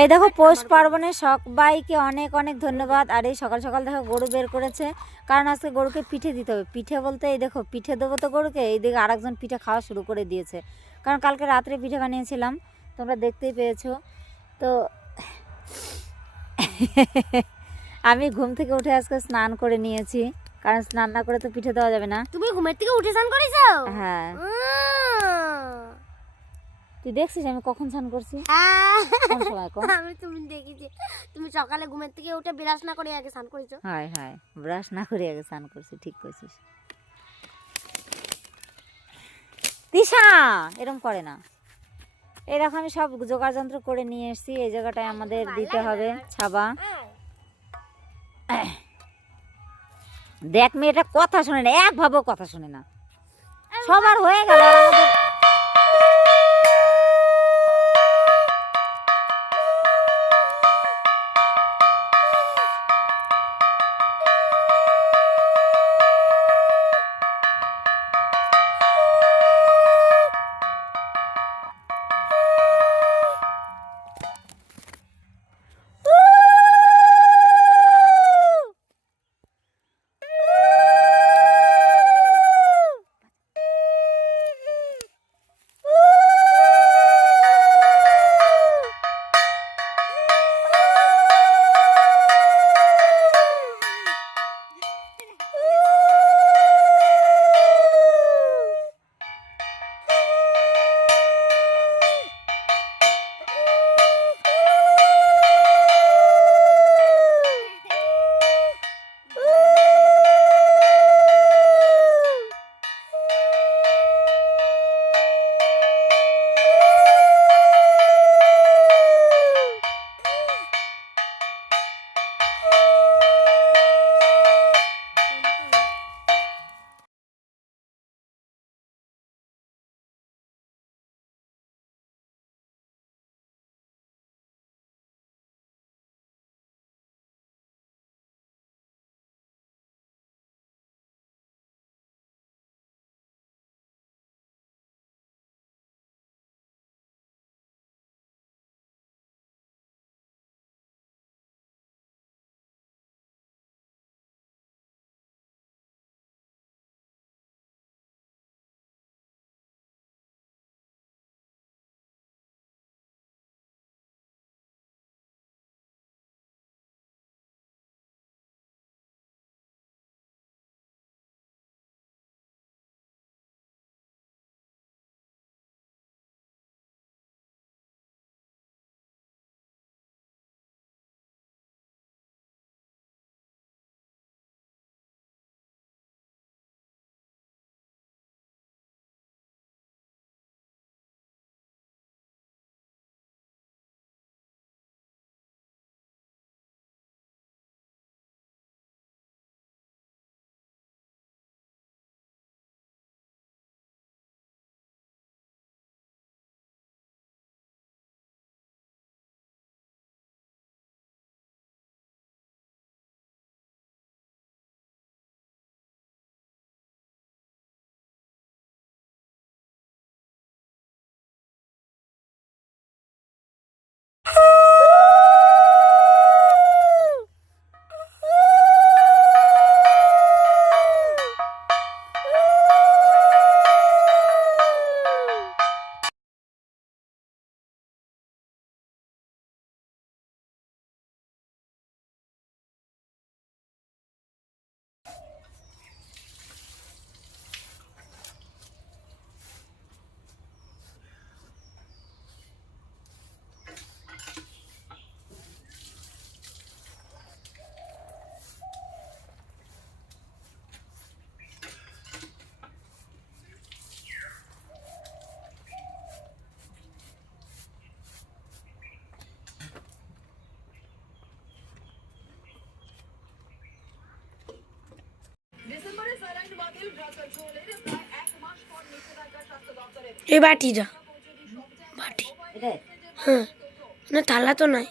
এই দেখো পৌষ পার্বণে সবাইকে অনেক অনেক ধন্যবাদ। আর এই সকাল সকাল দেখো গরু বের করেছে, কারণ আজকে গরুকে পিঠে দিতে হবে। পিঠে বলতে এই দেখো পিঠে দেবো তো গরুকে, এইদিকে আরেকজন পিঠে খাওয়া শুরু করে দিয়েছে, কারণ কালকে রাত্রে পিঠে বানিয়েছিলাম, তোমরা দেখতেই পেয়েছো। তো আমি ঘুম থেকে উঠে আজকে স্নান করে নিয়েছি, কারণ স্নান না করে তো পিঠে দেওয়া যাবে না। তুমি ঘুমের থেকে উঠে স্নান করেছো? হ্যাঁ। তুই দেখছিস আমি কখন স্নান করছি? কোন সময়? আমি তুমি দেখেছি তুমি সকালে ঘুমের থেকে উঠে ব্রাশ না করে আগে স্নান করেছো। হায় হায়, ব্রাশ না করে আগে স্নান করছি, ঠিক কইছিস। দিশা এরকম করে না। এই দেখো আমি সব জোগাড় যন্ত্র করে নিয়ে এসেছি। এই জায়গাটায় আমাদের দিতে হবে ছাবা। দেখ মেয়েটা কথা শোনে না, এক ভাবেও কথা শোনে না। সবার হয়ে গেল আমাদের। এই বাটিটা বাটি, হ্যাঁ না থালা তো নাই।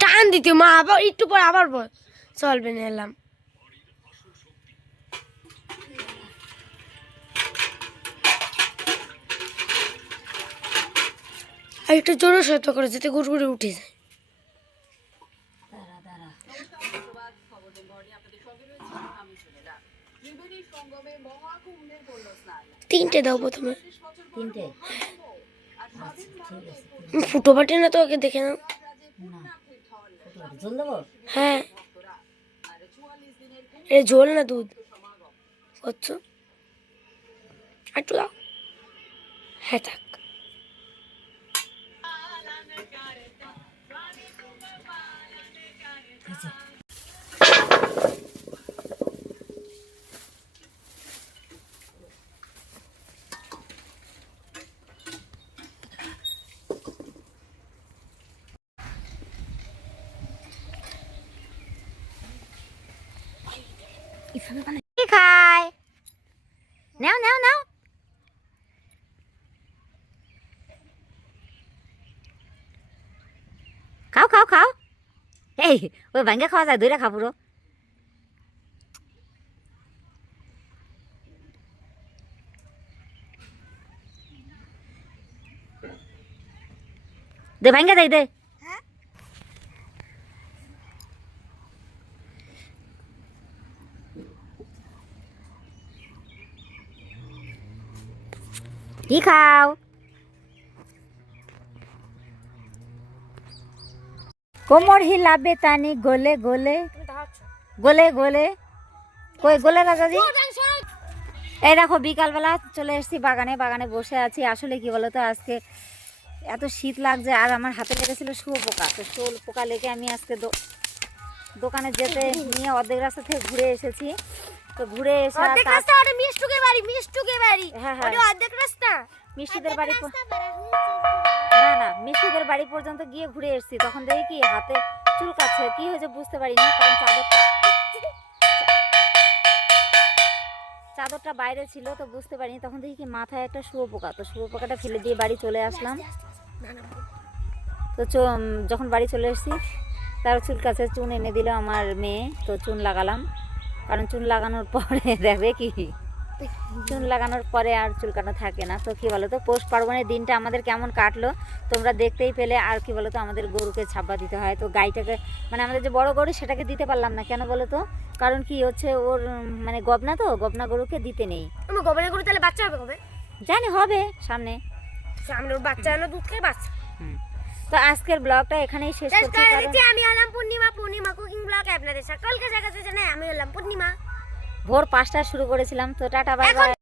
টান দিতে মা, আবার একটু পর আবার বল চলবে না এলাম। আর একটু জোরে শব্দ করে যাতে গুড়গুড়ি উঠে যায়। তিনটে দাও প্রথমে। তিনটে ফুটো বাটি না তো আগে দেখে নাও। না জল দেবো? হ্যাঁ, এ ঝোল না দুধ করছো, একটু দাও। হ্যাঁ থাক। কি খায়? নাও নাও নাও। খাও খাও খাও। এই ওই ভাঙ্গা খাওয়া যায়, দইরা খা পুরো। দে ভাঙ্গা দেই দে। কি খাও? কোমর হিলাবে তানি গোলে গোলে গোলে গোলে। কই গোলে রাজাজি? এই দেখো বিকালবেলা চলে এসেছি বাগানে, বাগানে বসে আছি। আসলে কি বলতো, আজকে এত শীত লাগছে আর আমার হাতে লেগেছিল শুয়োপোকা। তো শুয়োপোকা লেগে আমি আজকে দোকানে যেতে নিয়ে অর্ধেক রাস্তা থেকে ঘুরে এসেছি। তো ঘুরে এসে হ্যাঁ হ্যাঁ মিষ্টিদের বাড়ি না না মিষ্টিদের বাড়ি পর্যন্ত গিয়ে ঘুরে এসেছি। তখন দেখি কি হাতে চুল কাচ্ছে, কি হয়েছে বুঝতে পারিনি, কারণ চাদরটা বাইরে ছিল তো বুঝতে পারিনি। তখন দেখি কি মাথায় একটা শুয়োপোকা। তো শুয়োপোকাটা ফেলে দিয়ে বাড়ি চলে আসলাম। তো যখন বাড়ি চলে এসেছি তার চুল কাছে চুন এনে দিল আমার মেয়ে। তো চুন লাগালাম, কারণ চুন লাগানোর পরে দেখবে কি চুন লাগানোর পরে আর চুলকানো থাকে না। তো কি বলো তো, পৌষ পার্বণের দিনটা আমাদের কেমন কাটলো তোমরা দেখতেই পেলে। আর কি বলো তো, আমাদের গরুকে ছাপ্পা দিতে হয়। তো গাইটাকে মানে আমাদের যে বড় গরু সেটাকে দিতে পারলাম না। কেন বলো তো, কারণ কি হচ্ছে ওর মানে গবনা, তো গবনা গরুকে দিতে নেই। আমার গবনা গরু তাহলে বাচ্চা হবে কবে? জানি হবে সামনে ওর বাচ্চা হলো দুধ খেয়ে বাচ্চা। তো আজকের ব্লগটা এখানেই শেষ করছি। আমি হলাম পূর্ণিমা কুকিং ব্লগ আপনাদের সকলকে স্বাগত জানাই। আমি হলাম পূর্ণিমা। ভোর 5টায় শুরু করেছিলাম। তো টাটা বাই বাই।